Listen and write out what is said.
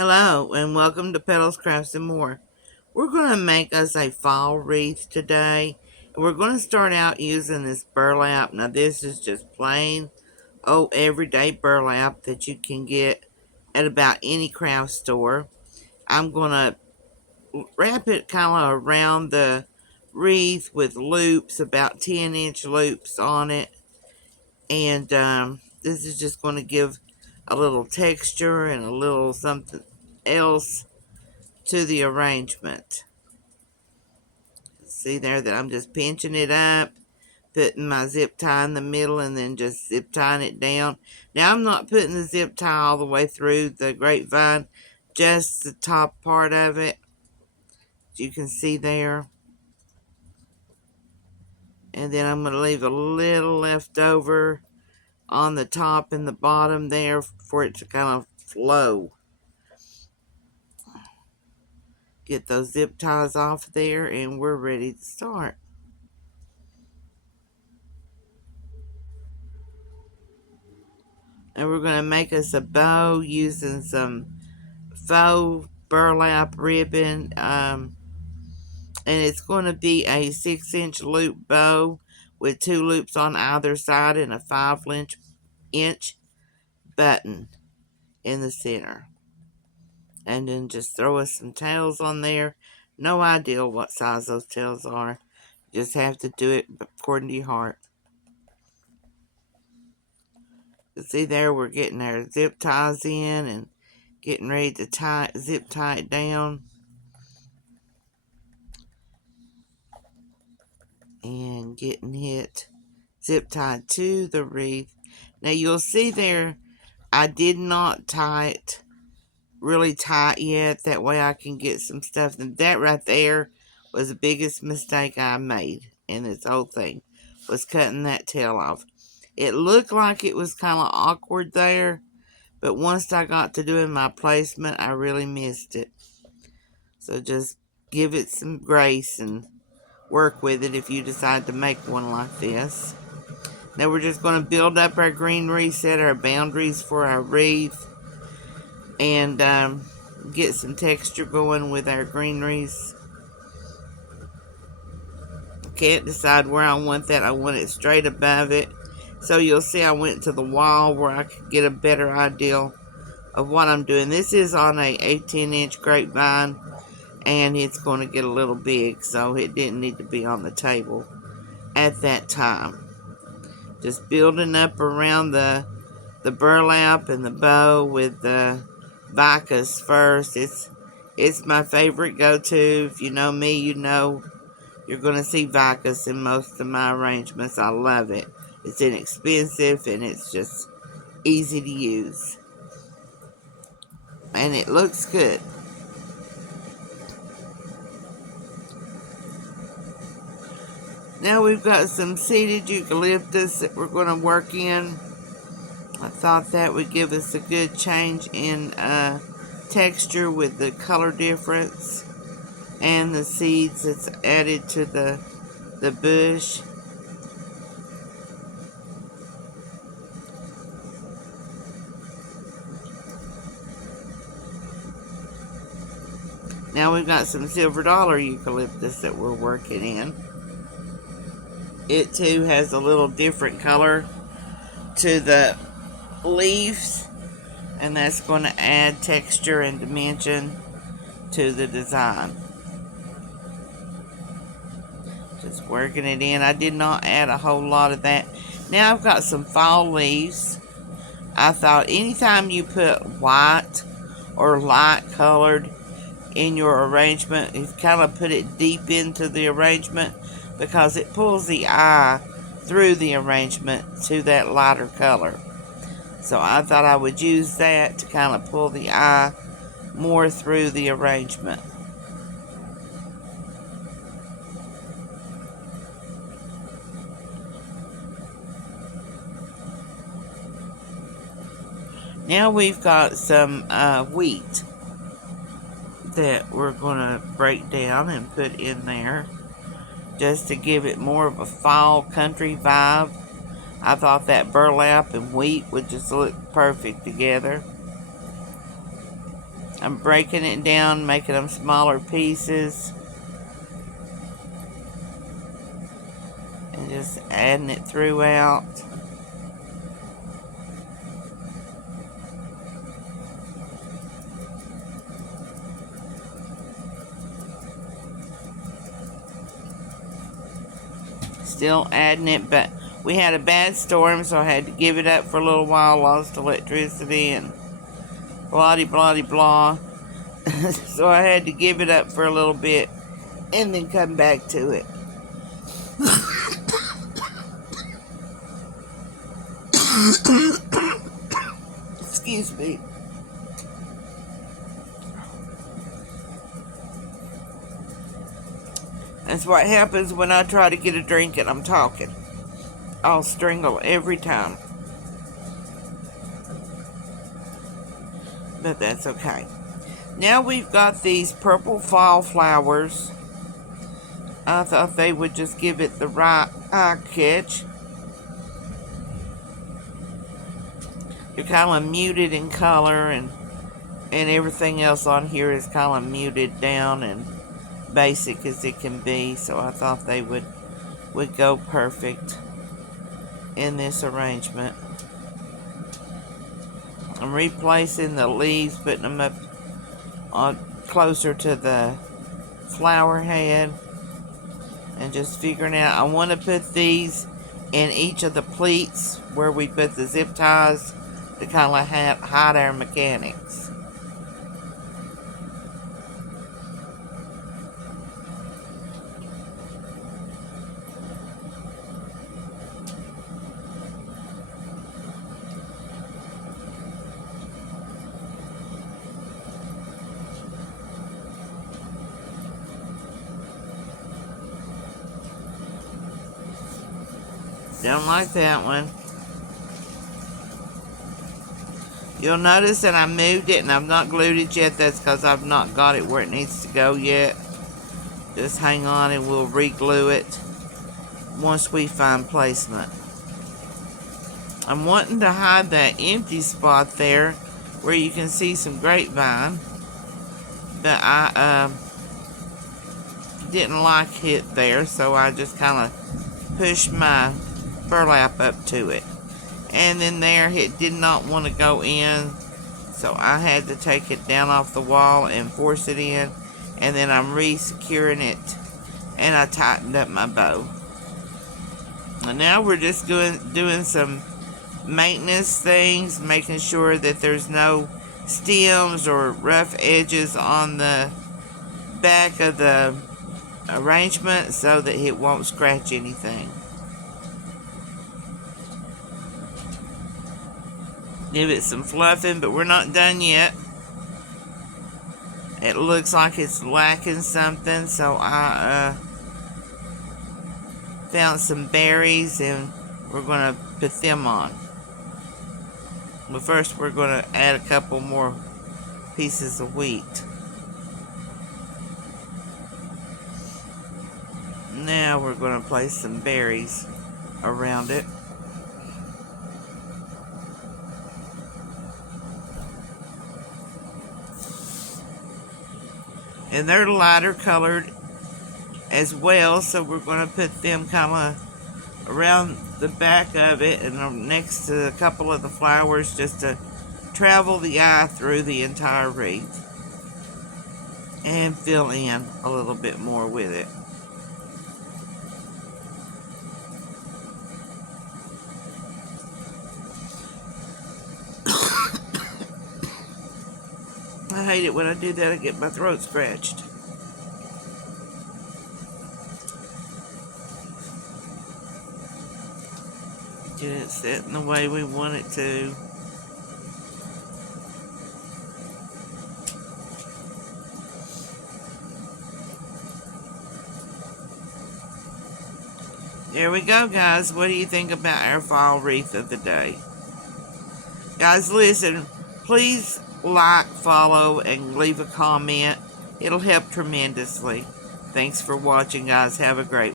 Hello and welcome to Petals, Crafts and More. We're going to make us a fall wreath today. And we're going to start out using this burlap. Now this is just plain everyday burlap that you can get at about any craft store. I'm going to wrap it kind of around the wreath with loops, about 10-inch loops on it. And this is just going to give a little texture and a little something else to the arrangement. See there that I'm just pinching it up, putting my zip tie in the middle, and then just zip tying it down. Now I'm not putting the zip tie all the way through the grapevine, just the top part of it, as you can see there. And then I'm going to leave a little left over on the top and the bottom there for it to kind of flow. Get those zip ties off there and we're ready to start. And we're going to make us a bow using some faux burlap ribbon. And it's going to be a 6-inch loop bow with 2 loops on either side and a 5-inch button in the center. And then just throw us some tails on there. No idea what size those tails are. You just have to do it according to your heart. You see there, we're getting our zip ties in and getting ready to zip tie it down. And getting it zip tied to the wreath. Now you'll see there, I did not tie it really tight yet. That way I can get some stuff. And that right there was the biggest mistake I made in this whole thing, was cutting that tail off. It looked like it was kind of awkward there, but once I got to doing my placement, I really missed it. So just give it some grace and work with it if you decide to make one like this. Now we're just going to build up our greenery, set our boundaries for our wreath, and get some texture going with our greeneries. Can't decide where I want that. I want it straight above it. So you'll see I went to the wall where I could get a better idea of what I'm doing. This is on a 18-inch grapevine, and it's going to get a little big, so it didn't need to be on the table at that time. Just building up around the burlap and the bow with the vicas first. It's my favorite go-to. If you know me, you know you're going to see vicas in most of my arrangements. I love it. It's inexpensive and it's just easy to use. And it looks good. Now we've got some seeded eucalyptus that we're going to work in. I thought that would give us a good change in texture with the color difference and the seeds that's added to the bush. Now we've got some silver dollar eucalyptus that we're working in. It too has a little different color to the leaves, and that's going to add texture and dimension to the design. Just working it in. I did not add a whole lot of that. Now I've got some fall leaves. I thought anytime you put white or light colored in your arrangement, you kind of put it deep into the arrangement, because it pulls the eye through the arrangement to that lighter color. So I thought I would use that to kind of pull the eye more through the arrangement. Now we've got some wheat that we're going to break down and put in there, just to give it more of a fall country vibe. I thought that burlap and wheat would just look perfect together. I'm breaking it down, making them smaller pieces, and just adding it throughout. Still adding it, but we had a bad storm, so I had to give it up for a little while, lost electricity and blah blah blah. So I had to give it up for a little bit and then come back to it. Excuse me. That's what happens when I try to get a drink and I'm talking. I'll strangle every time. But that's okay. Now we've got these purple fall flowers. I thought they would just give it the right eye catch. They're kind of muted in color, and everything else on here is kind of muted down and basic as it can be. So I thought they would go perfect in this arrangement. I'm replacing the leaves, putting them up closer to the flower head, and just figuring out, I want to put these in each of the pleats where we put the zip ties to kind of hide our mechanics. Don't like that one. You'll notice that I moved it and I've not glued it yet. That's because I've not got it where it needs to go yet. Just hang on and we'll re-glue it once we find placement. I'm wanting to hide that empty spot there where you can see some grapevine. But I didn't like it there, so I just kind of pushed my burlap up to it. And then there, it did not want to go in, so I had to take it down off the wall and force it in, and then I'm re-securing it, and I tightened up my bow. And now we're just doing some maintenance things, making sure that there's no stems or rough edges on the back of the arrangement so that it won't scratch anything. Give it some fluffing, but we're not done yet. It looks like it's lacking something, so I found some berries and we're going to put them on. But first we're going to add a couple more pieces of wheat. Now we're going to place some berries around it. And they're lighter colored as well, so we're going to put them kind of around the back of it and next to a couple of the flowers, just to travel the eye through the entire wreath and fill in a little bit more with it. I hate it when I do that. I get my throat scratched. Get it set in the way we want it to. There we go, guys. What do you think about our fall wreath of the day? Guys, listen, please like, follow, and leave a comment. It'll help tremendously. Thanks for watching, guys. Have a great one.